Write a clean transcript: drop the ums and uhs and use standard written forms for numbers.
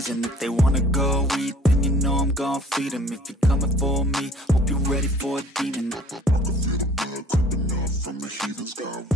reason. If they wanna go eat, then you know I'm gon' feed them. If you're coming for me, hope you're ready for a demon. I can feel the blood creeping up from the heathen sky.